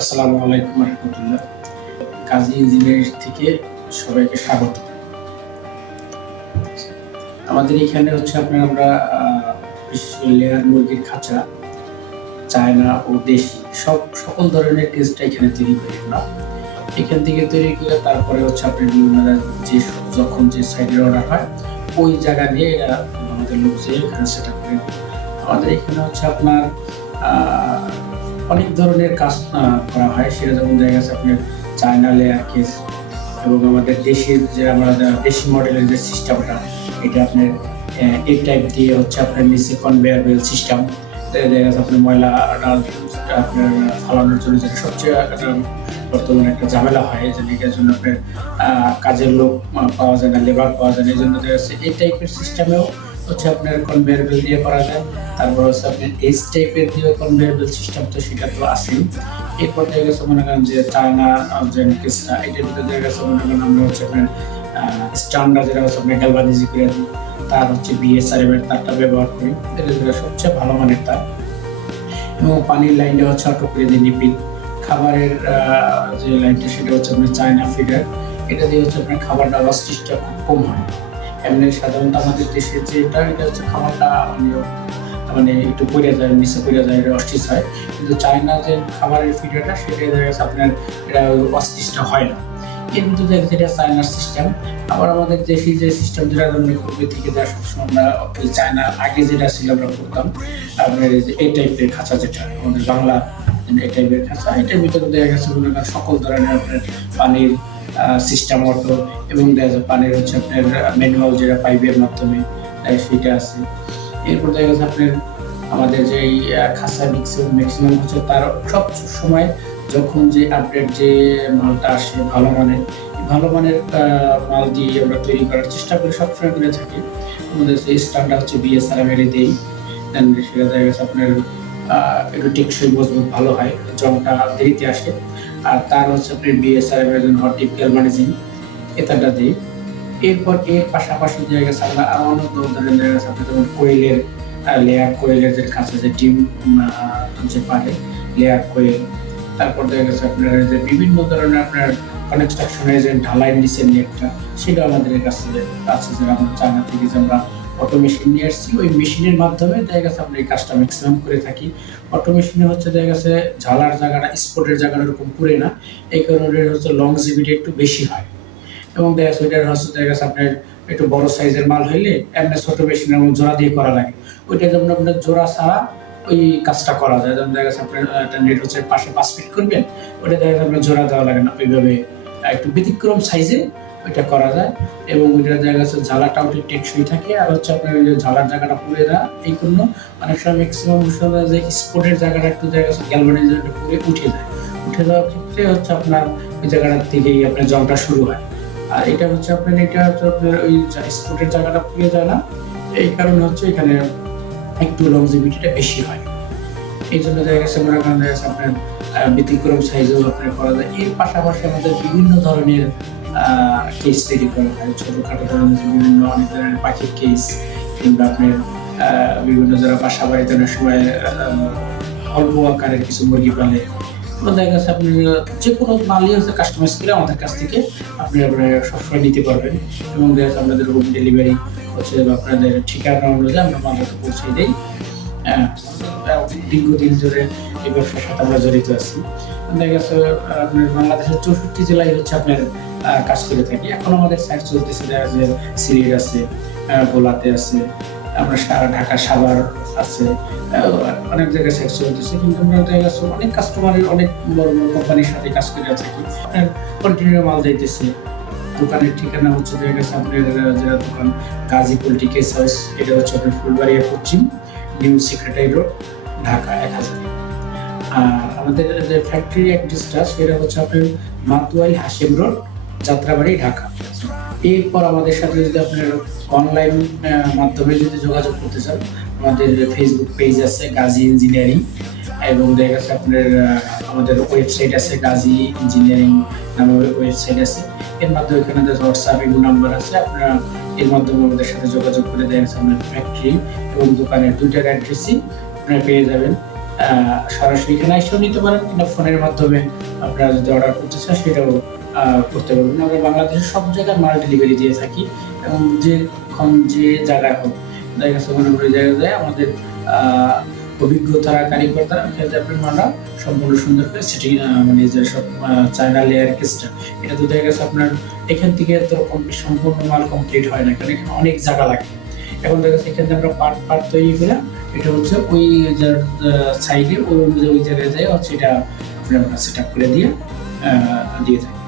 আসসালামু আলাইকুম রহমতুল্লাহ। কাজী ইঞ্জিনিয়ারিং থেকে সবাইকে স্বাগত। আমাদের এখানে হচ্ছে আপনার আমরা লেয়ার মুরগির খাঁচা, চায়না ও দেশি, সব সকল ধরনের কেসটা এখানে তৈরি করি আমরা। এখান থেকে তৈরি করে তারপরে হচ্ছে আপনার বিভিন্ন যে যখন যে সাইডের অর্ডার হয়, ওই জায়গা নিয়ে আমাদের লোক যে এখানে সেট করে। আমাদের এখানে হচ্ছে আপনার অনেক ধরনের কাজ করা হয়। সেটা যেমন দেখা গেছে আপনার চায়না লেয়ার কেস এবং আমাদের দেশের যে আমরা দেশি মডেলের যে সিস্টেমটা এটা আপনার এই টাইপ দিয়ে হচ্ছে আপনার নিচে কনভেয়ার বেল সিস্টেম দেখা গেছে আপনার ময়লা আপনার ফালানোর জন্য যেটা সবচেয়ে বর্তমানে একটা ঝামেলা হয় যে এটার জন্য আপনার কাজের লোক পাওয়া যায় না লেবার পাওয়া যায় না, এই জন্য দেখা যাচ্ছে এই টাইপের সিস্টেমেও হচ্ছে আপনার কনভেয়ার বেল দিয়ে করা যায়। তারপর হচ্ছে আপনার এইচ টাইপের যে কনভেয়ার বেল সিস্টেম তো সেটা তো আছেই। এরপর দেখা গেছে মনে করেন যে চায়না যে কেসটা এটার ভিতরে দেখা গেছে মনে করেন আমরা হচ্ছে আপনার স্ট্যান্ডার্ড যেটা হচ্ছে আপনার গ্যালভানিজি করে দিই। তার হচ্ছে বিএসআরএম এর তারটা ব্যবহার করি। এটা যেটা সবচেয়ে ভালো মানের তার। এবং পানির লাইনটা হচ্ছে অটো করে দিই নিপিল খাবারের যে লাইনটা সেটা হচ্ছে আপনার চায়না ফিডার এটা দিয়ে হচ্ছে আপনার খাবারটা লস্টিসটা খুব কম হয়। এমনি সাধারণত আমাদের দেশের যেটা এটা হচ্ছে খাবারটা মানে মানে একটু পড়ে যায়, নিচে পড়ে যায়, এটা অস্টিস হয়। কিন্তু চায়না যে খাবারের ফিডারটা সেটা দেখা গেছে আপনার, এটা অস্টিসটা হয় না। এর ভিতরে দেখা এটা চায়নার সিস্টেম আবার আমাদের দেশি যে সিস্টেম যেটা আমরা পূর্বে থেকে দেওয়া সবসময় আমরা চায়না, আগে যেটা ছিল আমরা করতাম, আপনার এই যে এই টাইপের খাঁচা যেটা, আমাদের বাংলা এই টাইপের খাঁচা, এটার ভিতরে দেখা গেছে সকল ধরনের আপনার পানির সিস্টেম অটো এবং পানির হচ্ছে আপনার ম্যানুয়াল যেটা পাইপের মাধ্যমে আহ, সেটা আছে। এরপর দেখা গেছে আপনার আমাদের যে আহ, খাঁচা ম্যাক্সিমাম হচ্ছে তার সব সময় যখন যে আপডেট যে মালটা আসে ভালো মানের ভালো মানের মাল দিয়ে আমরা তৈরি করার চেষ্টা করি সবসময় করে থাকি। আমাদের সেই স্ট্যান্ডার্ড হচ্ছে বিএসআর মেরে দিই। দেন সেটা দেখা গেছে আপনার একটু টেকসই মজবুত ভালো হয়। জংটা দেরিতে আসে। আর তার হচ্ছে আপনি বিএসআর জন্য হটিপ এটাটা দিই এরপর এর পাশাপাশি দেখা গেছে আমরা আরও অনেক ধরনের গেছে আপনার যেমন কোয়েলের লেয়ার কোয়েলের যে কাছে যে ডিম যে পারে লেয়ার কোয়েল। তারপর দেখা গেছে আপনার যে বিভিন্ন ধরনের আপনার কনস্ট্রাকশনের যে ঢালাই নিচের নেটটা সেটা আমাদের কাছে আছে যে আমরা চায়না থেকে যে আমরা অটো মেশিন নিয়ে আসছি ওই মেশিনের মাধ্যমে দেখা গেছে আমরা এই কাজটা ম্যাক্সিমাম করে থাকি। অটো মেশিনে হচ্ছে দেখা গেছে ঝালার জায়গাটা স্পটের জায়গাটা এরকম পুরে না। এই কারণে হচ্ছে লং জিবিটি একটু বেশি হয়। এবং দেখা যাচ্ছে ওইটার হচ্ছে দেখা গেছে আপনার একটু বড় সাইজের মাল হইলে এমনি ছোট মেশিনের মধ্যে জোড়া দিয়ে করা লাগে। ওইটা যেমন আপনার জোড়া ছাড়া ওই কাজটা করা যায়। যেমন দেখা গেছে আপনার নেট হচ্ছে পাশে পাঁচ ফিট করবেন ওটা দেখা যাচ্ছে আপনার জোড়া দেওয়া লাগে না। ওইভাবে একটু ব্যতিক্রম সাইজে ওইটা করা যায় এবং ওইটা দেখা যাচ্ছে ঝালাটাও ঠিক টেকসই থাকে। আর হচ্ছে আপনার ওই যে ঝালার জায়গাটা পুড়ে দেওয়া, এই জন্য অনেক সময় ম্যাক্সিমাম সময় যে স্পোর্টের জায়গাটা একটু দেখা যাচ্ছে গ্যালভানাইজারটা পুড়ে, উঠে যায়। উঠে যাওয়ার ক্ষেত্রে হচ্ছে আপনার ওই জায়গাটার থেকেই আপনার জংটা শুরু হয়। আর এটা হচ্ছে আপনার, এটা হচ্ছে আপনার ওই স্পোর্টের জায়গাটা পুড়ে যায় না, এই কারণে হচ্ছে এখানে একটু লংজিভিটিটা বেশি হয়। এই জন্য দেখা গেছে মনে করেন দেখা গেছে আপনার ব্যতিক্রম সাইজেও আপনার করা যায়। এর পাশাপাশি আমাদের বিভিন্ন ধরনের কেস তৈরি করা হয় ছোটোখাটো ধরনের বিভিন্ন অনেক ধরনের পাখির কেস কিংবা আপনার বিভিন্ন যারা বাসা বাড়িতে অনেক সময় অল্প আকারের কিছু মুরগি পালে। দেখা গেছে আপনি যে কোনো মালই হচ্ছে কাস্টমাইজ করে আমাদের কাছ থেকে আপনি আপনার সবসময় নিতে পারবেন। এবং দেখা আপনাদের হোম ডেলিভারি হচ্ছে বা আপনাদের ঠিকানা অনুযায়ী আমরা মালটা পৌঁছে দিই। হ্যাঁ, দীর্ঘদিন ধরে এই ব্যবসার সাথে আমরা জড়িত আছি। দেখা গেছে আপনার বাংলাদেশের চৌষট্টি জেলায় হচ্ছে আপনার কাজ করে থাকি। এখন আমাদের সাইট চলতেছে, দেখা যায় সিলেট আছে ভোলাতে আছে, আমরা সা- ঢাকা সাভার আছে অনেক জায়গায় সাইট চলতেছে, কিন্তু আমরা দেখা গেছে অনেক কাস্টমারের অনেক বড় বড় কোম্পানির সাথে কাজ করে থাকি। আপনার কন্টিনিউ মাল যাইতেছে, দোকানের ঠিকানা হচ্ছে দেখা গেছে আপনার যেটা দোকান গাজী পোল্ট্রি কেস হাউস এটা হচ্ছে আপনার ফুলবাড়িয়া পশ্চিম নিউ সেক্রেটারি রোড ঢাকা এক হাজার। আর আমাদের যে ফ্যাক্টরি অ্যাড্রেসটা সেটা হচ্ছে আপনার মাতুয়াইল হাসিম রোড যাত্রাবাড়ি, ঢাকা। এরপর আমাদের সাথে যদি আপনার অনলাইন মাধ্যমে যদি যোগাযোগ করতে চান, আমাদের ফেসবুক পেজ আছে গাজী ইঞ্জিনিয়ারিং এবং দেখা গেছে আপনার আমাদের ওয়েবসাইট আছে গাজী ইঞ্জিনিয়ারিং নামে ওয়েবসাইট আছে। এর মাধ্যমে এখানে হোয়াটসঅ্যাপ এবং নাম্বার আছে। আপনারা এর মাধ্যমে আমাদের সাথে যোগাযোগ করে দেখা যাচ্ছে আপনার ফ্যাক্টরি এবং দোকানের দুইটার অ্যাড্রেসই আপনারা পেয়ে যাবেন। সরাসরি এখানে এসেও নিতে পারেন কিংবা ফোনের মাধ্যমে আপনারা যদি অর্ডার করতে চান, সেটাও করতে পারবেন আমরা বাংলাদেশের সব জায়গায় মাল ডেলিভারি দিয়ে থাকি এবং যে খন যে জায়গায় হোক দেখা গেছে মনে করি জায়গায় যায় আমাদের আহ, অভিজ্ঞ তারা কারিগর তারা ওখানে আপনার মালটা সম্পূর্ণ সুন্দর করে সেটিং মানে যে সব চায়না লেয়ার কেসটা এটা তো দেখা গেছে আপনার এখান থেকে তো সম্পূর্ণ মাল কমপ্লিট হয় না কারণ এখানে অনেক জায়গা লাগে। এখন দেখা যাচ্ছে এখানে আমরা পার্ট পার্ট তৈরি করে এটা হচ্ছে ওই যার সাইডে ওই অনুযায়ী ওই জায়গায় যায় হচ্ছে এটা আপনি আমরা সেট আপ করে দিয়ে দিয়ে থাকি।